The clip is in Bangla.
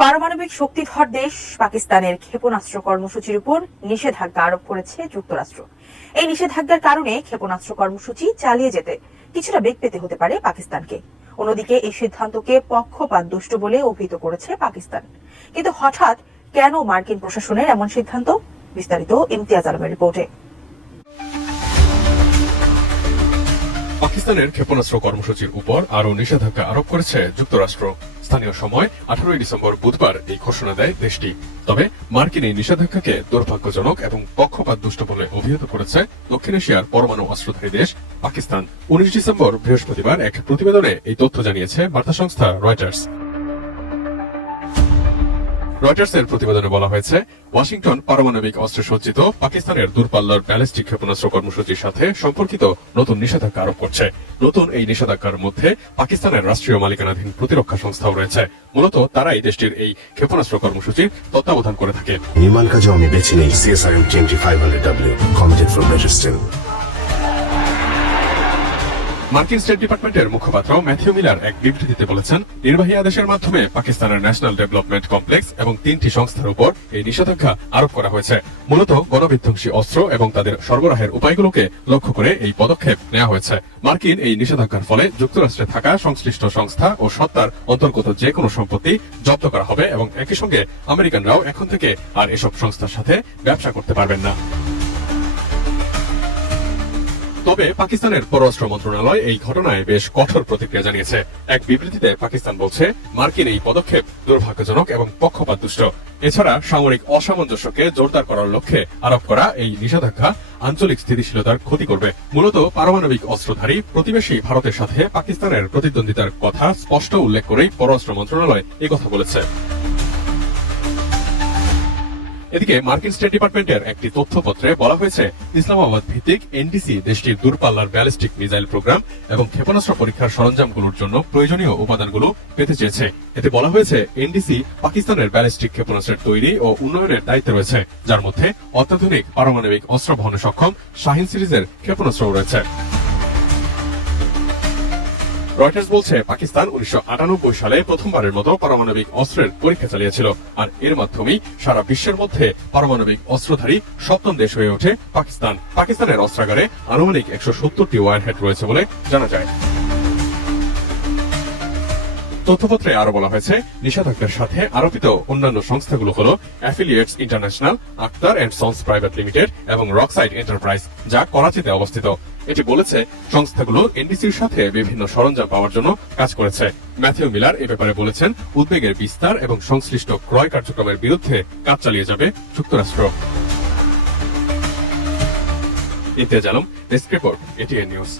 পারমাণবিক শক্তিধর দেশ পাকিস্তানের ক্ষেপণাস্ত্র কর্মসূচির উপর নিষেধাজ্ঞা আরোপ করেছে যুক্তরাষ্ট্র। এই নিষেধাজ্ঞার কারণে ক্ষেপণাস্ত্র কর্মসূচি চালিয়ে যেতে কিছুটা বেগ পেতে হতে পারে পাকিস্তানকে। অন্যদিকে এই সিদ্ধান্তকে পক্ষপাতদুষ্ট বলে অভিহিত করেছে পাকিস্তান। কিন্তু হঠাৎ কেন মার্কিন প্রশাসনের এমন সিদ্ধান্ত? বিস্তারিত ইমতিয়াজ আলমের রিপোর্টে। পাকিস্তানের ক্ষেপণাস্ত্র কর্মসূচির উপর আরও নিষেধাজ্ঞা আরোপ করেছে যুক্তরাষ্ট্র। স্থানীয় সময় 18 ডিসেম্বর বুধবার এই ঘোষণা দেয় দেশটি। তবে মার্কিন এই নিষেধাজ্ঞাকে দুর্ভাগ্যজনক এবং পক্ষপাতদুষ্ট বলে অভিহিত করেছে দক্ষিণ এশিয়ার পরমাণু অস্ত্রধারী দেশ পাকিস্তান। 19 ডিসেম্বর বৃহস্পতিবার এক প্রতিবেদনে এই তথ্য জানিয়েছে বার্তা সংস্থা রয়টার্স। রয়টার্সের প্রতিবেদনে বলা হয়েছে, ওয়াশিংটন পারমাণবিক অস্ত্রে সজ্জিত পাকিস্তানের দূরপাল্লার ব্যালিস্টিক ক্ষেপণাস্ত্র কর্মসূচির সাথে সম্পর্কিত নতুন নিষেধাজ্ঞা আরোপ করছে। নতুন এই নিষেধাজ্ঞার মধ্যে পাকিস্তানের রাষ্ট্রীয় মালিকানাধীন প্রতিরক্ষা সংস্থাও রয়েছে। মূলত তারাই দেশটির এই ক্ষেপণাস্ত্র কর্মসূচির তত্ত্বাবধান করে থাকে। নির্মাণ কাজে আমি বেছে নেই CSRM TNT-500W Committed for Better Still। মার্কিন স্টেট ডিপার্টমেন্টের মুখপাত্র ম্যাথিউ মিলার এক বিবৃতিতে বলেছেন, নির্বাহী আদেশের মাধ্যমে পাকিস্তানের ন্যাশনাল ডেভেলপমেন্ট কমপ্লেক্স এবং 3টি সংস্থার উপর এই নিষেধাজ্ঞা আরোপ করা হয়েছে। মূলত গণবিধ্বংসী অস্ত্র এবং তাদের সরবরাহের উপায়গুলোকে লক্ষ্য করে এই পদক্ষেপ নেওয়া হয়েছে। মার্কিন এই নিষেধাজ্ঞার ফলে যুক্তরাষ্ট্রে থাকা সংশ্লিষ্ট সংস্থা ও সত্তার অন্তর্গত যে কোনো সম্পত্তি জব্দ করা হবে এবং একই সঙ্গে আমেরিকানরাও এখন থেকে আর এসব সংস্থার সাথে ব্যবসা করতে পারবেন না। তবে পাকিস্তানের পররাষ্ট্র মন্ত্রণালয় এই ঘটনায় বেশ কঠোর প্রতিক্রিয়া জানিয়েছে। এক বিবৃতিতে পাকিস্তান বলছে, মার্কিন এই পদক্ষেপ দুর্ভাগ্যজনক এবং পক্ষপাতদুষ্ট। এছাড়া সামরিক অসামঞ্জস্যকে জোরদার করার লক্ষ্যে আরোপ করা এই নিষেধাজ্ঞা আঞ্চলিক স্থিতিশীলতার ক্ষতি করবে। মূলত পারমাণবিক অস্ত্রধারী প্রতিবেশী ভারতের সাথে পাকিস্তানের প্রতিদ্বন্দ্বিতার কথা স্পষ্ট উল্লেখ করেই পররাষ্ট্র মন্ত্রণালয় একথা বলেছে। এদিকে মার্কিন স্টেট ডিপার্টমেন্টের একটি তথ্যপত্রে বলা হয়েছে, ইসলামাবাদ ভিত্তিক এনডিসি দেশটির দূরপাল্লার ব্যালিস্টিক মিসাইল প্রোগ্রাম এবং ক্ষেপণাস্ত্র পরীক্ষার সরঞ্জামগুলোর জন্য প্রয়োজনীয় উপাদানগুলো পেতে চেয়েছে। এতে বলা হয়েছে, এনডিসি পাকিস্তানের ব্যালিস্টিক ক্ষেপণাস্ত্রের তৈরি ও উন্নয়নের দায়িত্বে রয়েছে, যার মধ্যে অত্যাধুনিক পারমাণবিক অস্ত্র বহনে সক্ষম শাহিন সিরিজের ক্ষেপণাস্ত্র রয়েছে। রয়টার্স বলছে, পাকিস্তান 1998 সালে প্রথমবারের মতো পারমাণবিক অস্ত্রের পরীক্ষা চালিয়েছিল, আর এর মাধ্যমেই সারা বিশ্বের মধ্যে পারমাণবিক অস্ত্রধারী সপ্তম দেশ হয়ে ওঠে পাকিস্তান। পাকিস্তানের অস্ত্রাগারে আনুমানিক 170টি ওয়ারহেড রয়েছে বলে জানা যায়। তথ্যপত্রে আরো বলা হয়েছে, নিষেধাজ্ঞার সাথে আরোপিত অন্যান্য সংস্থাগুলো হল affiliates international, Akhtar and sons private limited এবং রকসাইড এন্টারপ্রাইজ, যা করাচিতে অবস্থিত। এটি বলেছে, সংস্থাগুলো এনডিসির সাথে বিভিন্ন সরঞ্জাম পাওয়ার জন্য কাজ করেছে। ম্যাথিউ মিলার এ ব্যাপারে বলেছেন, উদ্বেগের বিস্তার এবং সংশ্লিষ্ট ক্রয় কার্যক্রমের বিরুদ্ধে কাজ চালিয়ে যাবে যুক্তরাষ্ট্র। Imtiaz Alam, desk report, ATN news.